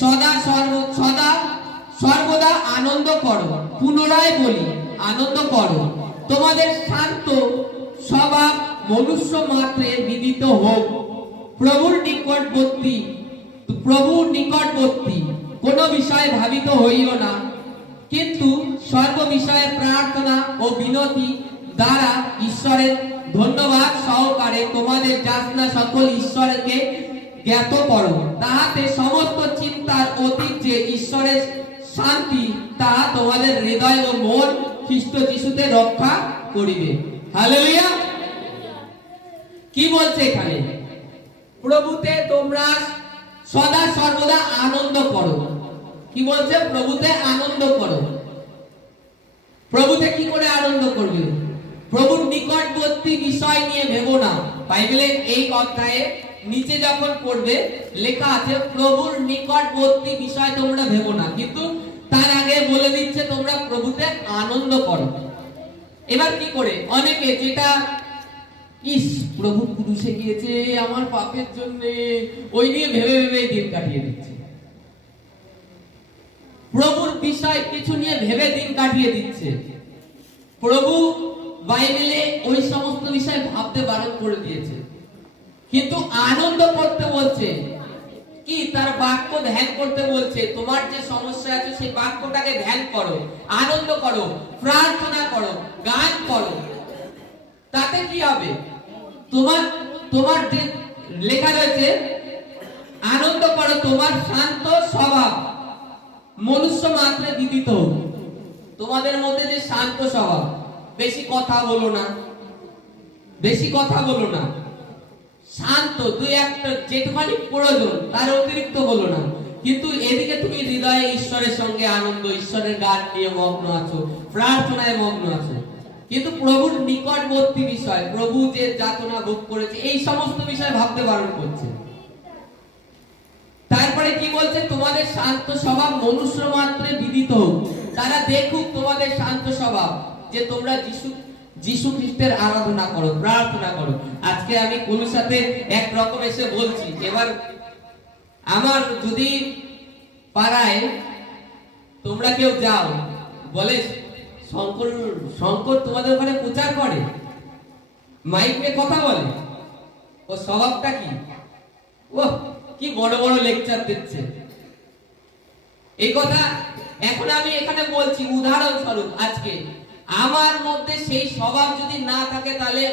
সদা সর্ব, সদা সর্বদা আনন্দ করো। পুনরায় বলি, আনন্দ করো। তোমাদের শান্ত স্বভাব মনুষ্য মাত্রে বিদিত হোক। প্রভুর নিকটবর্তী প্রভুর নিকটবর্তী কোন বিষয়ে ভাবিত হইও না। কিন্তু সর্ব বিষয়ে প্রার্থনা ও বিনতি দ্বারা ঈশ্বরের ধন্যবাদ সহকারে তোমাদের যাচনা সকল ঈশ্বরকে জ্ঞাত করো। তাহাতে সমস্ত চিন্তার অতীত যে ঈশ্বরের শান্তি, তাহা তোমাদের হৃদয় ও মন খ্রিস্ট যিশুতে রক্ষা করিবে। হালেলুয়া কি বলছে এখানে? প্রভুতে তোমরা সদা সর্বদা আনন্দ করো। কি বলছে? প্রভুতে আনন্দ করো। প্রভুতে কি করে আনন্দ করবে? প্রভুর নিকটবর্তী বিষয় নিয়ে ভেবো না। বাইবেলের এই অধ্যায়ে নিচে যখন পড়বে, লেখা আছে, প্রভুর নিকটবর্তী বিষয় তোমরা ভেবো না। কিন্তু তার আগে বলে দিচ্ছে, তোমরা প্রভুতে আনন্দ করো। এবার কি করে? অনেকে যেটা, ইস, প্রভু পুরুষে গিয়েছে আমার পাপের জন্য। ওই নিয়ে ভেবে ভেবে দিন কাটিয়ে দিচ্ছে। প্রভুর বিষয় কিছু নিয়ে ভেবে দিন কাটিয়ে দিচ্ছে। প্রভু বাইবেলে ওই সমস্ত বিষয় ভাবতে বারণ করে দিয়েছে। কিন্তু আনন্দ করতে বলছে। কি, তার বাক্য ধ্যান করতে বলছে। তোমার যে সমস্যা আছে, সেই বাক্যটাকে ধ্যান করো, আনন্দ করো, প্রার্থনা করো, গান করো। তাতে কি হবে? তোমার তোমার যে লেখা রয়েছে, আনন্দ করো, তোমার শান্ত স্বভাব মনুষ্য মাত্রে হোক। তোমাদের মধ্যে যে শান্ত স্বভাব, বেশি কথা বলো না। বেশি কথা বলো না। শান্ত, দুই একটা যেটুখানি প্রয়োজন, তার অতিরিক্ত বলো না। কিন্তু এদিকে তুমি হৃদয়ে ঈশ্বরের সঙ্গে আনন্দ, ঈশ্বরের গান নিয়ে মগ্ন আছো, প্রার্থনায় মগ্ন আছো। কিন্তু প্রভুর নিকটবর্তী বিষয়, প্রভু যে যাতনা ভোগ করেছে, এই সমস্ত বিষয় ভাবতে বারণ করছে। তারপরে কি বলছে? তোমাদের শান্ত স্বভাব মনুষ্য মাত্রে বিদিত হোক। তারা দেখুক তোমাদের শান্ত স্বভাব, যে তোমরা যিশু যিশু খ্রিস্টের আরাধনা করো, প্রার্থনা করো। আজকে আমি কোন সাথে এক রকম এসে বলছি, এবার আমার যদি পাড়ায় তোমরা কেউ যাও, বলে শঙ্কর শঙ্কর তোমাদের ওখানে প্রচার করে? মাইকে কথা বলে? ও স্বভাবটা কি? ও কি বড় বড় লেকচার দিচ্ছে। এই কথা এখন আমি এখানে বলছি, উদাহরণস্বরূপ আজকে আমার মধ্যে সেই স্বভাব যদি না থাকে, তাহলে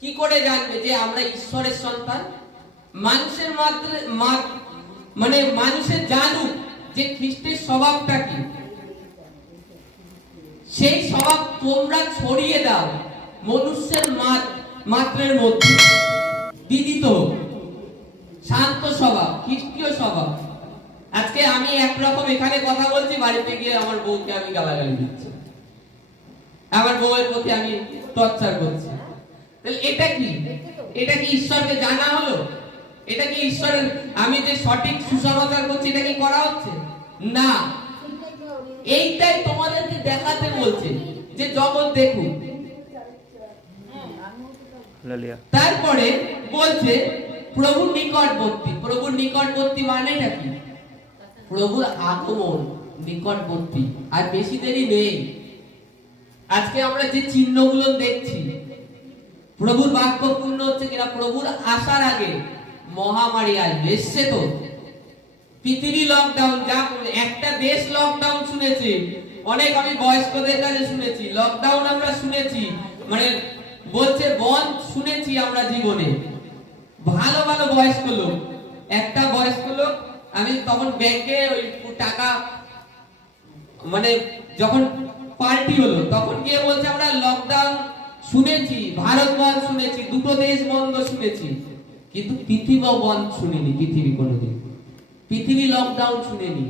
কি করে জানবে যে আমরা ঈশ্বরের সন্তান? মানুষের মাত্র মানে মানুষের জানুক যে খ্রিস্টের স্বভাবটা কি। সেই স্বভাব তোমরা ছড়িয়ে দাও মনুষ্যের মাত্রের মধ্যে। বিদিত। শান্ত স্বভাব, খ্রিস্টীয় স্বভাব। আজকে আমি একরকম এখানে কথা বলছি, বাড়িতে গিয়ে আমার বউকে আমি গালাগালি দিচ্ছি। আমার বউয়ের প্রতি আমি টর্চার করছি। তাহলে এটা কি? এটা কি ঈশ্বরকে জানা হলো? এটা কি ঈশ্বরের আমি যে সঠিক সুসমাচার করছি এটা কি করা হচ্ছে? না। এইটাই তোমাদেরকে দেখাতে বলছে যে জগৎ দেখুক তারপরে বলছে প্রভুর নিকটবর্তী। প্রভুর নিকটবর্তী মানেটা কি? প্রভুর আগমন নিকটবর্তী। আর বেশি দেরি নেই। আজকে আমরা যে চিহ্নগুলো দেখছি, প্রভুর বাক্য পূর্ণ হচ্ছে কিনা? প্রভুর আসার আগে মহামারী আসবে। এসছে তো? পৃথিবী লকডাউন যা একটা দেশ লকডাউন শুনেছি। অনেক আমি বয়স্কদের কাছে শুনেছি। লকডাউন আমরা শুনেছি। মানে বলছে বন্ধ শুনেছি আমরা জীবনে। ভালো ভালো বয়স্ক লোক। একটা বয়স্ক লোক, আমি তখন ব্যাংকে ওই টাকা মানে যখন পার্টি হলো। তখন গিয়ে বলছে, আমরা লকডাউন শুনেছি, ভারত বন্ধ শুনেছি, দুটো দেশ বন্ধ শুনেছি। কিন্তু পৃথিবী বন্ধ শুনিনি, পৃথিবী কোনোদিন। পৃথিবী লকডাউন শুনেনি।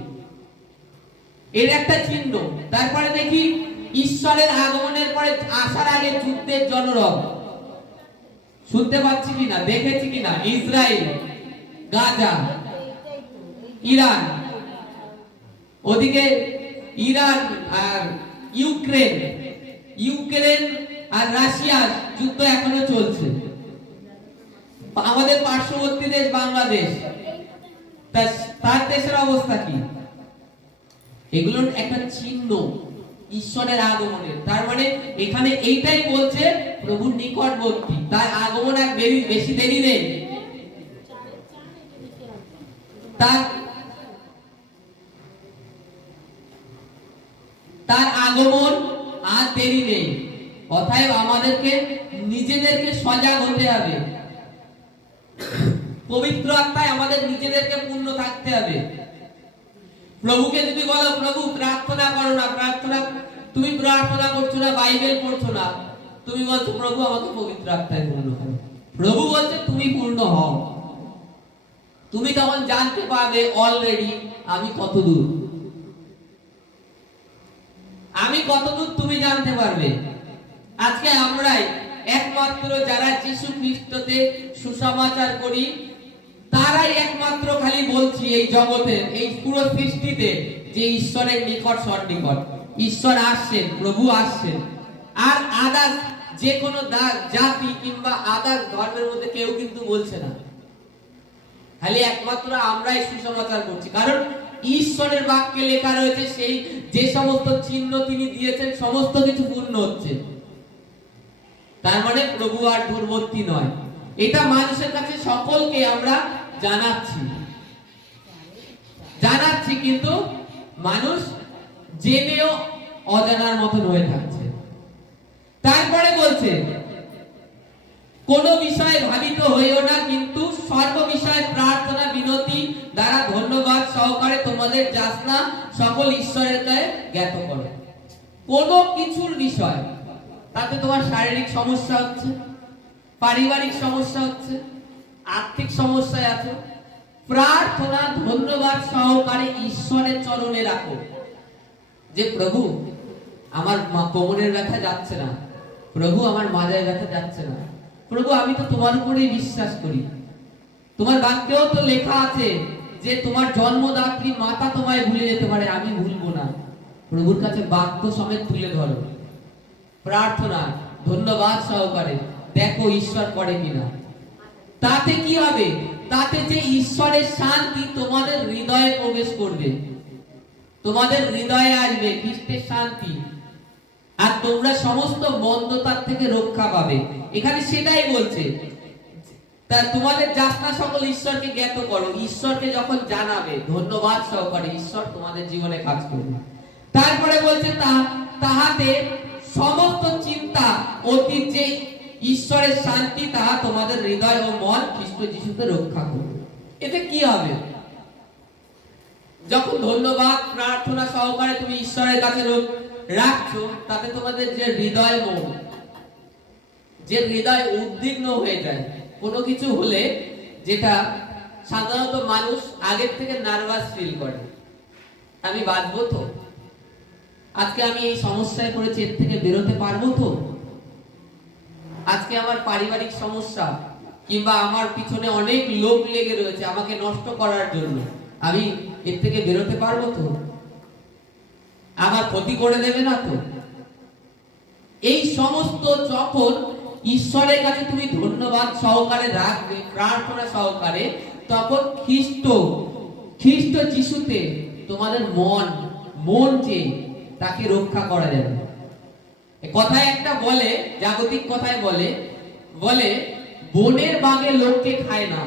এর একটা চিহ্ন। তারপরে দেখি, ঈশ্বরের আগমনের পরে আসার আগে যুদ্ধের জনরব। শুনতে পাচ্ছি কিনা, দেখেছি কিনা? Israel, Gaza, Iran. ওদিকে ইরান আর ইউক্রেন ইউক্রেন আর রাশিয়ার যুদ্ধ এখনও চলছে। আমাদের পার্শ্ববর্তী দেশ বাংলাদেশ তার দেশের অবস্থা কি? এগুলোর একটা চিহ্ন ঈশ্বরের আগমনের। তার মানে এখানে এইটাই বলছে প্রভুর নিকটবর্তী। তার আগমন আর বেশি দেরি নেই। তার তার আগমন আর দেরি নেই। অতএব আমাদেরকে, নিজেদেরকে সজাগ হতে হবে। পবিত্র আত্মায় আমাদের নিজেদেরকে পূর্ণ থাকতে হবে। প্রভুকে যদি বলো, প্রভু, প্রার্থনা করো না, প্রার্থনা, তুমি প্রার্থনা করছ না, বাইবেল পড়ছো না, তুমি বলছো, প্রভু, আমাকে পবিত্র আত্মায় পূর্ণ করো। প্রভু বলছে, তুমি পূর্ণ হও। তুমি তখন জানতে পারবে, অলরেডি আমি কত দূর আমি কতদূর তুমি জানতে পারবে? আজকে আমরাই একমাত্র যারা যিশু খ্রিস্টতে সুসমাচার করি, তারাই একমাত্র খালি বলছি এই জগতের এই পুরো সৃষ্টিতে যে ঈশ্বরের নিকট সন্নিকট। ঈশ্বর আসছেন, প্রভু আসছেন। আর আদার্স যে কোনো জাতি কিংবা আদার্স ধর্মের মধ্যে কেউ কিন্তু বলছে না। খালি একমাত্র আমরাই সুসমাচার করছি। কারণ ঈশ্বরের বাক্যে লেখা রয়েছে, সেই যে সমস্ত চিহ্ন তিনি দিয়েছেন, সমস্ত কিছু পূর্ণ হচ্ছে। তার মানে প্রভু আর দূরবর্তী নয়। এটা মানুষের কাছে সকলকে আমরা জানাচ্ছি। জানাচ্ছি কিন্তু মানুষ জেনেও অজানার মতন হয়ে থাকছে। তারপরে বলছে, কোন বিষয়ে ভাবিত হইও না, কিন্তু সর্ব বিষয়ে প্রার্থনা, বিনতি দ্বারা ধন্যবাদ সহকারে তোমাদের যাচনা সকল ঈশ্বরের কাছে জ্ঞাত করো। কোন কিছুর বিষয়, তাতে তোমার শারীরিক সমস্যা হচ্ছে, পারিবারিক সমস্যা হচ্ছে, আর্থিক সমস্যায় আছো, প্রার্থনা, ধন্যবাদ সহকারে ঈশ্বরের চরণে রাখো। যে প্রভু, আমার কোমরের ব্যথা যাচ্ছে না। প্রভু, আমার মাজায় ব্যথা যাচ্ছে না। প্রভু, আমি তো তোমার উপরেই বিশ্বাস করি। তোমার বাক্যেও তো লেখা আছে যে তোমার জন্মদাত্রী মাতা তোমায় ভুলে যেতে পারে, আমি ভুলবো না। প্রভুর কাছে বাক্য সমেত তুলে ধরো। প্রার্থনা, ধন্যবাদ সহকারে, দেখো ঈশ্বর করে কিনা। তাতে কি হবে? তাতে যে ঈশ্বরের শান্তি তোমাদের হৃদয়ে প্রবেশ করবে। তোমাদের হৃদয়ে আসবে খ্রিস্টের শান্তি। আর তোমরা সমস্ত মন্দতার থেকে রক্ষা পাবে। এখানে সেটাই বলছে তা তোমাদের যাত্রা সকল ঈশ্বরকে জ্ঞাত করো। ঈশ্বরকে যখন জানাবে, ধন্যবাদ সহকারে ঈশ্বর তোমাদের জীবনে কাজ করবে। তারপরে বলছে তা, তাহাতে সমস্ত চিন্তা, অতীত যে ঈশ্বরের শান্তি, তাহা তোমাদের হৃদয় ও মন খ্রিস্ট যিশুতে রক্ষা করবে। এতে কি হবে? যখন ধন্যবাদ, প্রার্থনা সহকারে তুমি ঈশ্বরের কাছে রাখছো, তাতে তোমাদের যে হৃদয় মন, যে হৃদয় উদ্বিগ্ন হয়ে যায় কোনো কিছু হলে যেটা সাধারণত মানুষ আগের থেকে নার্ভাস ফিল করে। আমি বাঁচবো তো? আজকে আমি এই সমস্যায় পড়েছি, এর থেকে বেরোতে পারব তো? আজকে আমার পারিবারিক সমস্যা, কিংবা আমার পিছনে অনেক লোক লেগে রয়েছে আমাকে নষ্ট করার জন্য। আমি এর থেকে বেরোতে পারব তো? আমার ক্ষতি করে দেবে না তো? এই সমস্ত যখন ঈশ্বরের কাছে তুমি ধন্যবাদ সহকারে রাখবে, প্রার্থনা সহকারে। তখন খ্রিস্ট খ্রিস্ট যিশুতে তোমাদের মন মন যে তাকে রক্ষা করা যাবে। কথায় একটা বলে, জাগতিক কথায় বলে বলে, বনের বাগে লোককে খায় না,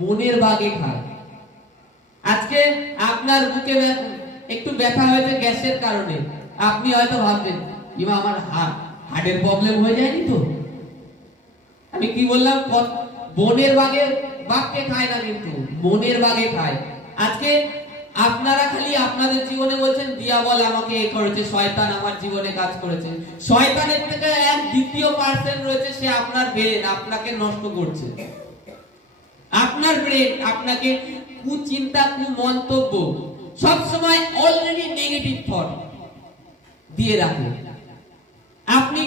মনের বাগে খায়। আজকে আপনার বুকে একটু ব্যথা হয়েছে গ্যাসের কারণে। আপনি হয়তো ভাববেন কিংবা আমার হার্টের প্রবলেম হয়ে যায়নি তো? আমি কি বললাম? বনের বাগে বাঘকে খায় না কিন্তু মনের বাগে খায়। আজকে আপনারা খালি আপনাদের জীবনে বলছেন, দিয়া বল আমাকে এ করেছে, শয়তান আমার জীবনে কাজ করেছে। শয়তানের থেকে এক দ্বিতীয় পার্সেন্ট রয়েছে সে আপনার ব্রেন আপনাকে নষ্ট করছে। আপনার ব্রেন আপনাকে কুচিন্তা কু মন্তব্য সব সময় অলরেডি নেগেটিভ থট দিয়ে রাখে। আপনি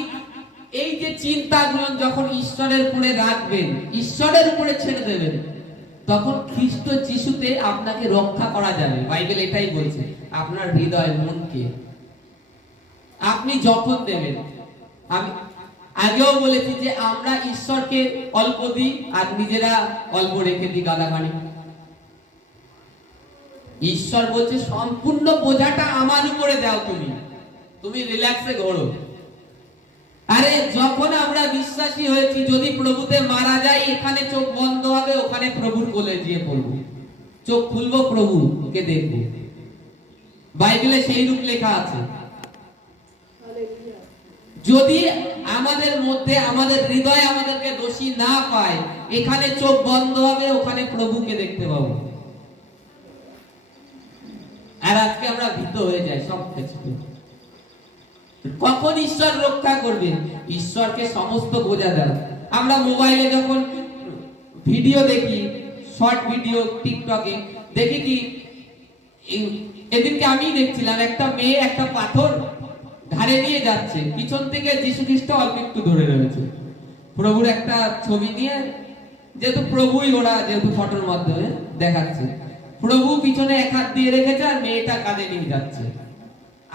এই যে চিন্তাগুলো যখন ঈশ্বরের উপরে রাখবেন, ঈশ্বরের উপরে ছেড়ে দেবেন, তখন খ্রিস্ট যিশুতে আপনাকে রক্ষা করা যাবে। বাইবেল এটাই বলছে, আপনার হৃদয় মনকে। আপনি যখন দেবেন আমি আগেও বলেছি যে আমরা ঈশ্বরকে অল্প দিই আর নিজেরা অল্প রেখে দিই গালাগানি ঈশ্বর বলছে, সম্পূর্ণ বোঝাটা আমার উপরে দাও তুমি। তুমি রিল্যাক্সে ঘোরো। আরে যখন আমরা বিশ্বাসী হয়েছি, যদি প্রভুতে মারা যায়, এখানে চোখ বন্ধ হবে, ওখানে প্রভুর কোলে গিয়ে পড়ব। চোখ খুলবো প্রভুকে দেখব। বাইবেলে সেই রূপ লেখা আছে। যদি আমাদের মধ্যে, আমাদের হৃদয় আমাদেরকে দোষী না পায়, এখানে চোখ বন্ধ হবে, ওখানে প্রভুকে দেখতে পাবো। আর আজকে আমরা ভীত হয়ে যাই, সব কিছু। কখন ঈশ্বর রক্ষা করবেন? ঈশ্বরকে সমস্ত বোঝা দেয় আমরা মোবাইলে যখন ভিডিও দেখি, শর্ট ভিডিও, টিকটকে, দেখি কি এদিনকে আমি দেখছিলাম, একটা মেয়ে একটা পাথর ধারে নিয়ে যাচ্ছে। পিছন থেকে যীশু খ্রিস্ট অল্প একটু ধরে রয়েছে। প্রভুর একটা ছবি নিয়ে যেহেতু প্রভুই ওরা যেহেতু ফটোর মাধ্যমে দেখাচ্ছে। প্রভু পিছনে এক হাত দিয়ে রেখেছে আর মেয়েটা কাঁধে নিয়ে যাচ্ছে।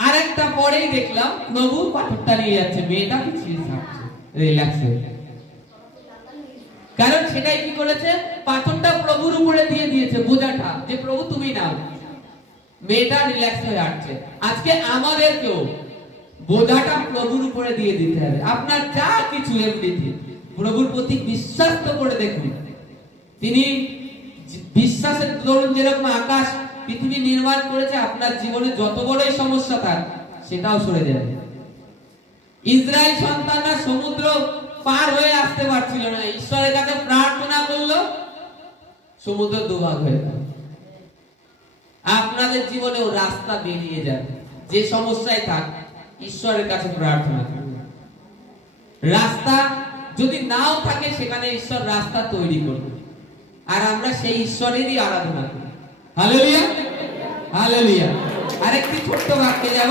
আর একটা পরেই দেখলাম প্রভু পাথরটা নিয়ে যাচ্ছে, মেয়েটা পিছিয়ে থাকছে রিল্যাক্স কারণ সেটাই কি করেছে? পাথরটা প্রভুর উপরে দিয়ে দিয়েছে, বোঝাটা যে প্রভু তুমি নাও। মেয়েটা রিল্যাক্স হয়ে আসছে আজকে আমাদেরকেও বোঝাটা প্রভুর উপরে দিয়ে দিতে হবে। আপনার যা কিছু এমনিতে, প্রভুর প্রতি বিশ্বাস করে দেখুন। তিনি বিশ্বাসের দরুন যেরকম আকাশ পৃথিবী নির্মাণ করেছে আপনার জীবনে যত বড়ই সমস্যা থাক সেটাও সরে যাবে। ইসরায়েল সন্তানরা সমুদ্র পার হয়ে আসতে পারছিল না। ঈশ্বরের কাছে প্রার্থনা করল, সমুদ্র দুভাগ হয়ে গেল আপনাদের জীবনেও রাস্তা বেরিয়ে যাবে। যে সমস্যায় থাক, ঈশ্বরের কাছে প্রার্থনা করুন। রাস্তা যদি নাও থাকে, সেখানে ঈশ্বর রাস্তা তৈরি করবে। আর আমরা সেই ঈশ্বরেরই আরাধনা করি। হালেলুয়া। হালেলিয়া। আরেকটি ছোট্ট বাক্যে যাব।